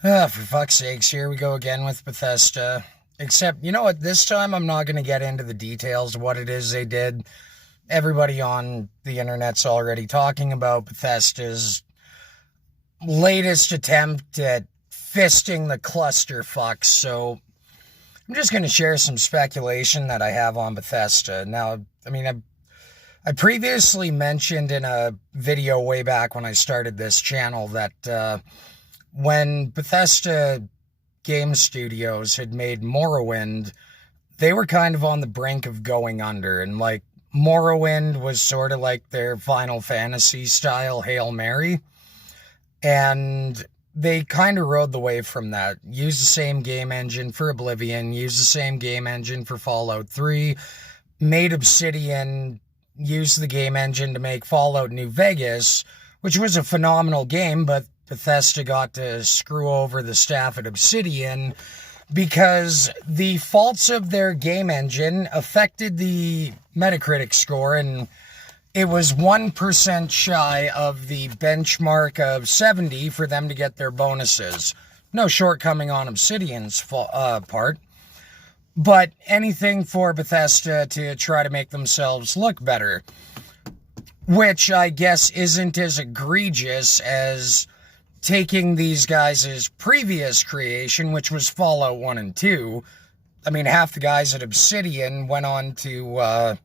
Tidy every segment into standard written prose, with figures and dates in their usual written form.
For fuck's sakes, here we go again with Bethesda. Except, you know what, this time I'm not going to get into the details of what it is they did. Everybody on the internet's already talking about Bethesda's latest attempt at fisting the clusterfucks, so I'm just going to share some speculation that I have on Bethesda. Now, I previously mentioned in a video way back when I started this channel that when Bethesda Game Studios had made Morrowind, they were kind of on the brink of going under, and like Morrowind was sort of like their Final Fantasy style Hail Mary, and they kind of rode the wave from that. Used the same game engine for Oblivion, used the same game engine for Fallout 3, made Obsidian use the game engine to make Fallout New Vegas, which was a phenomenal game, but Bethesda got to screw over the staff at Obsidian because the faults of their game engine affected the Metacritic score, and it was 1% shy of the benchmark of 70 for them to get their bonuses. No shortcoming on Obsidian's part, but anything for Bethesda to try to make themselves look better, which I guess isn't as egregious as taking these guys' previous creation, which was Fallout 1 and 2. I mean, half the guys at Obsidian went on to,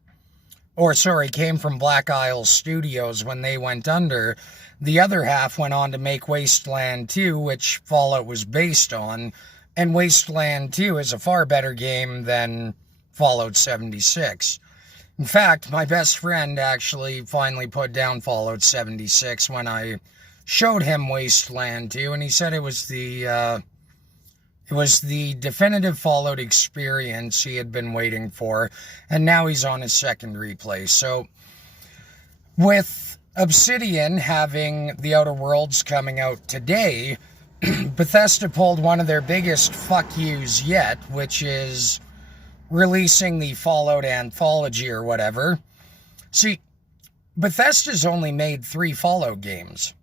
came from Black Isle Studios when they went under. The other half went on to make Wasteland 2, which Fallout was based on. And Wasteland 2 is a far better game than Fallout 76. In fact, my best friend actually finally put down Fallout 76 when I showed him Wasteland 2, and he said it was the definitive Fallout experience he had been waiting for, and now he's on his second replay. So, with Obsidian having The Outer Worlds coming out today, Bethesda pulled one of their biggest fuck yous yet, which is releasing the Fallout Anthology or whatever. See, Bethesda's only made 3 Fallout games.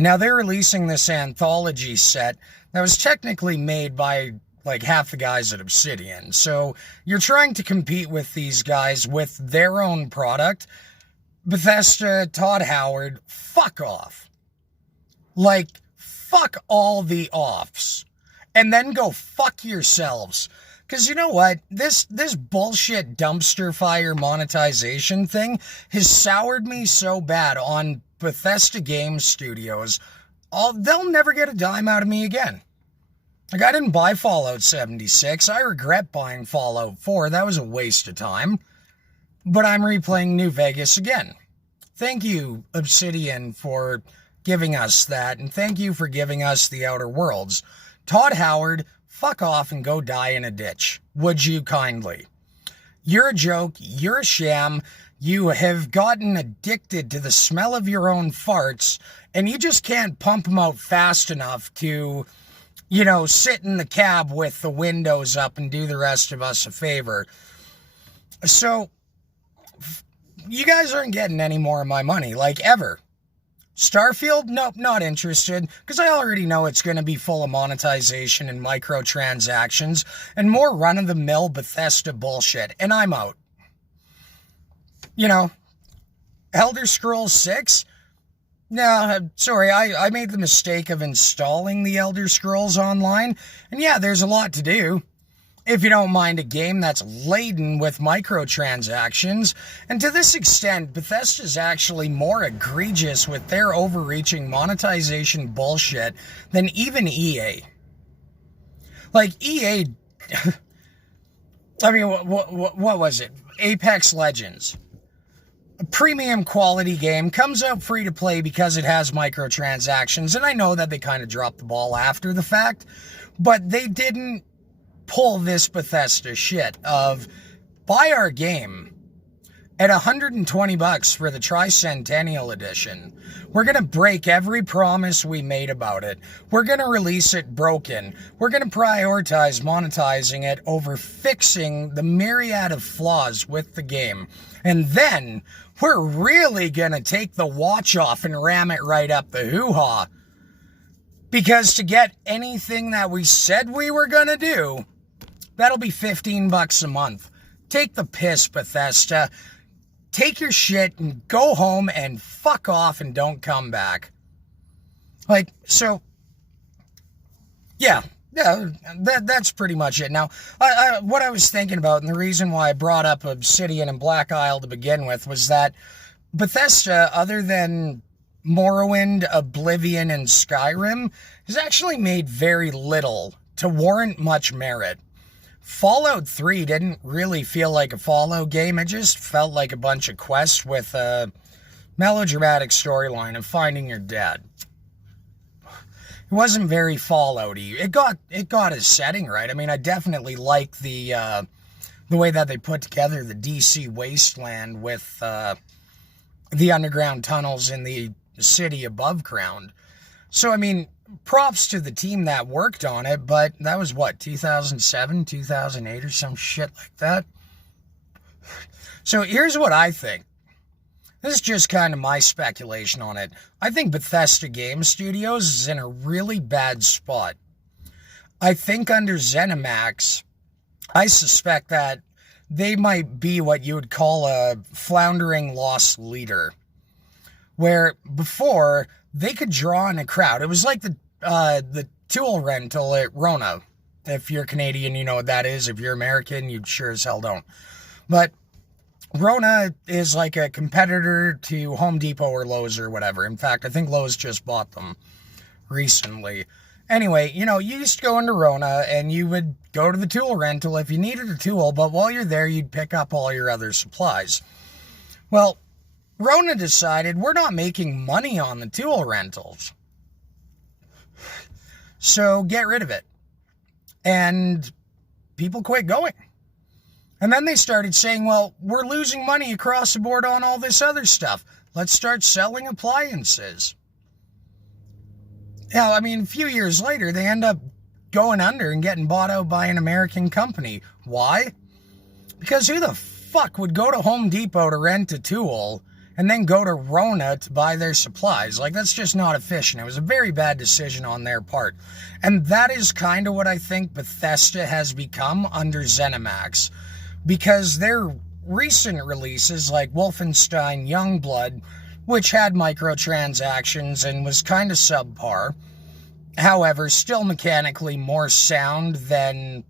Now they're releasing this anthology set that was technically made by like half the guys at Obsidian. So you're trying to compete with these guys with their own product. Bethesda, Todd Howard, fuck off. Like, fuck all the offs. And then go fuck yourselves. Because you know what? This bullshit dumpster fire monetization thing has soured me so bad on Bethesda Game Studios. They'll never get a dime out of me again. Like, I didn't buy Fallout 76. I regret buying Fallout 4. That was a waste of time. But I'm replaying New Vegas again. Thank you, Obsidian, for giving us that, and thank you for giving us The Outer Worlds. Todd Howard, fuck off and go die in a ditch. Would you kindly? You're a joke. You're a sham. You have gotten addicted to the smell of your own farts, and you just can't pump them out fast enough to, sit in the cab with the windows up and do the rest of us a favor. So, you guys aren't getting any more of my money, like ever. Starfield? Nope, not interested, because I already know it's going to be full of monetization and microtransactions and more run-of-the-mill Bethesda bullshit, and I'm out. Elder Scrolls 6? No, sorry, I made the mistake of installing the Elder Scrolls Online, and yeah, there's a lot to do. If you don't mind a game that's laden with microtransactions, and to this extent, Bethesda's actually more egregious with their overreaching monetization bullshit than even EA. Like, EA, what was it? Apex Legends. A premium quality game, comes out free to play because it has microtransactions, and I know that they kind of dropped the ball after the fact, but they didn't pull this Bethesda shit of buy our game at $120 for the Tricentennial Edition. We're going to break every promise we made about it. We're going to release it broken. We're going to prioritize monetizing it over fixing the myriad of flaws with the game. And then we're really going to take the watch off and ram it right up the hoo-ha. Because to get anything that we said we were going to do, that'll be $15 a month. Take the piss, Bethesda. Take your shit and go home and fuck off and don't come back. Like, so, yeah, that's pretty much it. Now, what I was thinking about, and the reason why I brought up Obsidian and Black Isle to begin with, was that Bethesda, other than Morrowind, Oblivion, and Skyrim, has actually made very little to warrant much merit. Fallout 3 didn't really feel like a Fallout game. It just felt like a bunch of quests with a melodramatic storyline of finding your dad. It wasn't very Fallout-y. It got his setting right. I mean, I definitely like the way that they put together the DC wasteland with the underground tunnels in the city above ground. So, I mean, props to the team that worked on it, but that was what, 2007, 2008 or some shit like that? So here's what I think. This is just kind of my speculation on it. I think Bethesda Game Studios is in a really bad spot. I think under ZeniMax, I suspect that they might be what you would call a floundering lost leader. Where before, they could draw in a crowd. It was like the tool rental at Rona. If you're Canadian, you know what that is. If you're American, you sure as hell don't. But Rona is like a competitor to Home Depot or Lowe's or whatever. In fact, I think Lowe's just bought them recently. Anyway, you know, you used to go into Rona and you would go to the tool rental if you needed a tool, but while you're there, you'd pick up all your other supplies. Well, Rona decided we're not making money on the tool rentals. So get rid of it. And people quit going. And then they started saying, well, we're losing money across the board on all this other stuff. Let's start selling appliances. Yeah, I mean, a few years later, they end up going under and getting bought out by an American company. Why? Because who the fuck would go to Home Depot to rent a tool and then go to Rona to buy their supplies? Like, that's just not efficient. It was a very bad decision on their part. And that is kind of what I think Bethesda has become under ZeniMax. Because their recent releases, like Wolfenstein Youngblood, which had microtransactions and was kind of subpar, however, still mechanically more sound than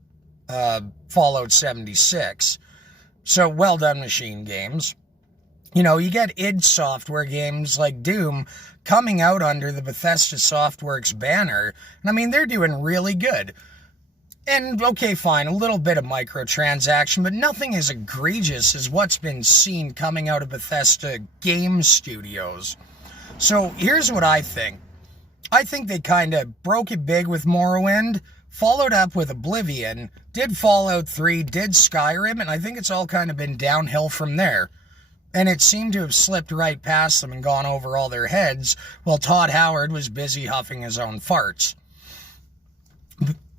Fallout 76. So, well done, Machine Games. You know, you get id Software games like Doom coming out under the Bethesda Softworks banner, and I mean, they're doing really good. And, okay, fine, a little bit of microtransaction, but nothing as egregious as what's been seen coming out of Bethesda Game Studios. So, here's what I think. I think they kind of broke it big with Morrowind, followed up with Oblivion, did Fallout 3, did Skyrim, and I think it's all kind of been downhill from there. And it seemed to have slipped right past them and gone over all their heads while Todd Howard was busy huffing his own farts.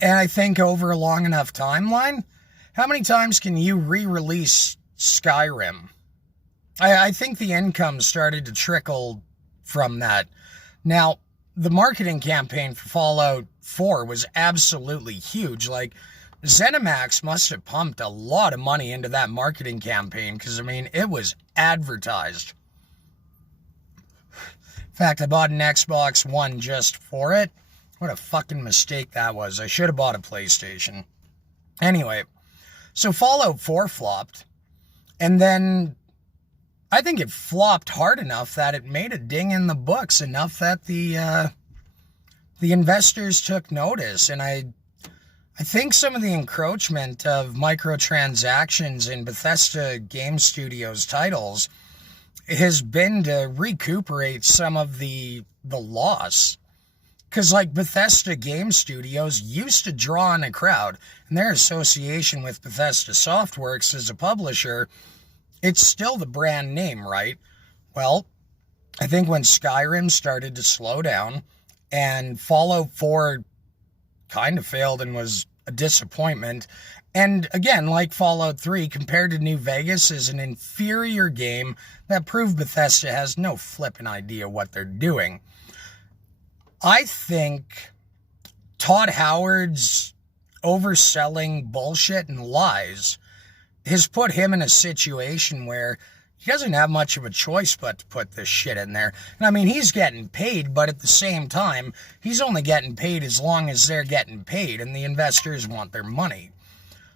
And I think over a long enough timeline, how many times can you re-release Skyrim? I think the income started to trickle from that. Now, the marketing campaign for Fallout 4 was absolutely huge. Like, ZeniMax must have pumped a lot of money into that marketing campaign because, I mean, it was advertised. In fact, I bought an Xbox One just for it. What a fucking mistake that was. I should have bought a PlayStation. Anyway, so Fallout 4 flopped. And then I think it flopped hard enough that it made a ding in the books, enough that the investors took notice. And I think some of the encroachment of microtransactions in Bethesda Game Studios titles has been to recuperate some of the loss. Because, like, Bethesda Game Studios used to draw in a crowd, and their association with Bethesda Softworks as a publisher, it's still the brand name, right? Well, I think when Skyrim started to slow down, and Fallout 4 kind of failed and was a disappointment, and again, like Fallout 3, compared to New Vegas, is an inferior game that proved Bethesda has no flippin' idea what they're doing. I think Todd Howard's overselling bullshit and lies has put him in a situation where he doesn't have much of a choice but to put this shit in there. And I mean, he's getting paid, but at the same time, he's only getting paid as long as they're getting paid, and the investors want their money.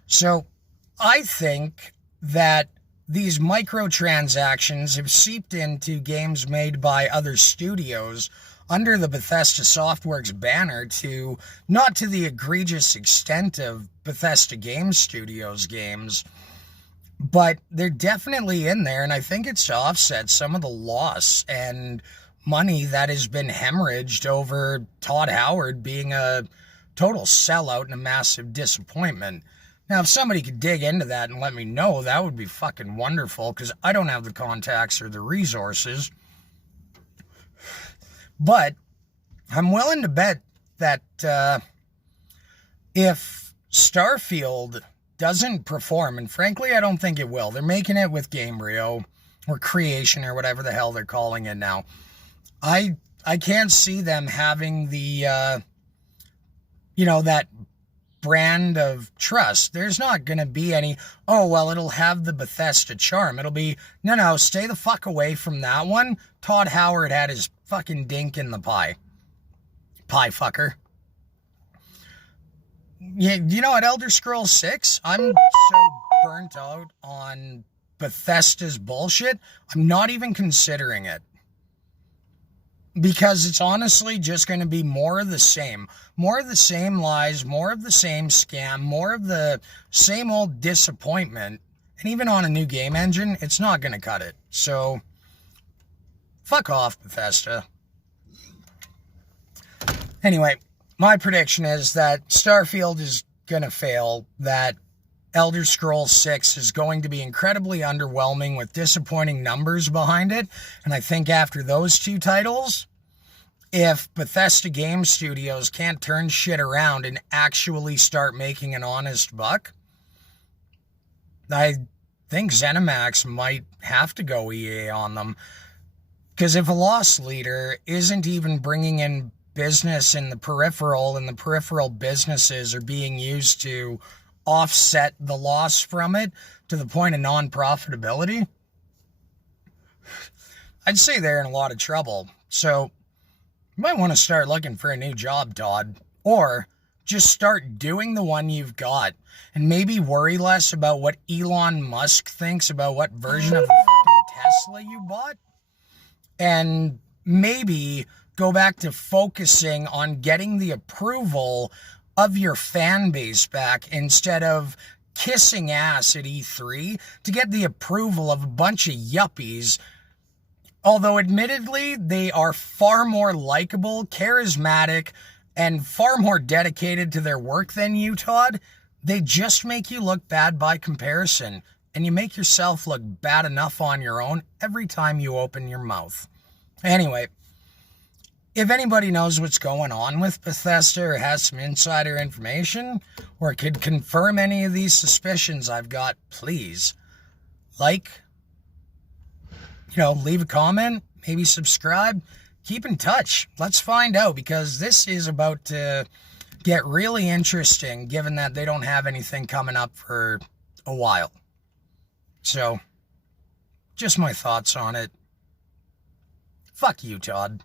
So I think that these microtransactions have seeped into games made by other studios under the Bethesda Softworks banner, to not to the egregious extent of Bethesda Game Studios games, but they're definitely in there, and I think it's to offset some of the loss and money that has been hemorrhaged over Todd Howard being a total sellout and a massive disappointment. Now, if somebody could dig into that and let me know, that would be fucking wonderful, because I don't have the contacts or the resources. But I'm willing to bet that if Starfield doesn't perform, and frankly, I don't think it will. They're making it with Gamebryo, or Creation, or whatever the hell they're calling it now. I can't see them having the, that brand of trust. There's not going to be any, oh, well, it'll have the Bethesda charm. It'll be, no, stay the fuck away from that one. Todd Howard had his fucking dink in the pie. Pie fucker. Yeah, you know what, Elder Scrolls 6? I'm so burnt out on Bethesda's bullshit, I'm not even considering it. Because it's honestly just going to be more of the same. More of the same lies, more of the same scam, more of the same old disappointment. And even on a new game engine, it's not going to cut it. So, fuck off, Bethesda. Anyway, my prediction is that Starfield is going to fail, that Elder Scrolls 6 is going to be incredibly underwhelming with disappointing numbers behind it. And I think after those two titles, if Bethesda Game Studios can't turn shit around and actually start making an honest buck, I think ZeniMax might have to go EA on them. Because if a loss leader isn't even bringing in business in the peripheral, and the peripheral businesses are being used to offset the loss from it to the point of non-profitability, I'd say they're in a lot of trouble. So you might want to start looking for a new job, Todd, or just start doing the one you've got and maybe worry less about what Elon Musk thinks about what version of the fucking Tesla you bought, and maybe go back to focusing on getting the approval of your fan base back, instead of kissing ass at E3 to get the approval of a bunch of yuppies. Although admittedly, they are far more likable, charismatic, and far more dedicated to their work than you, Todd. They just make you look bad by comparison, and you make yourself look bad enough on your own every time you open your mouth. Anyway, if anybody knows what's going on with Bethesda or has some insider information or could confirm any of these suspicions I've got, please leave a comment, maybe subscribe, keep in touch. Let's find out, because this is about to get really interesting given that they don't have anything coming up for a while. So, just my thoughts on it. Fuck you, Todd.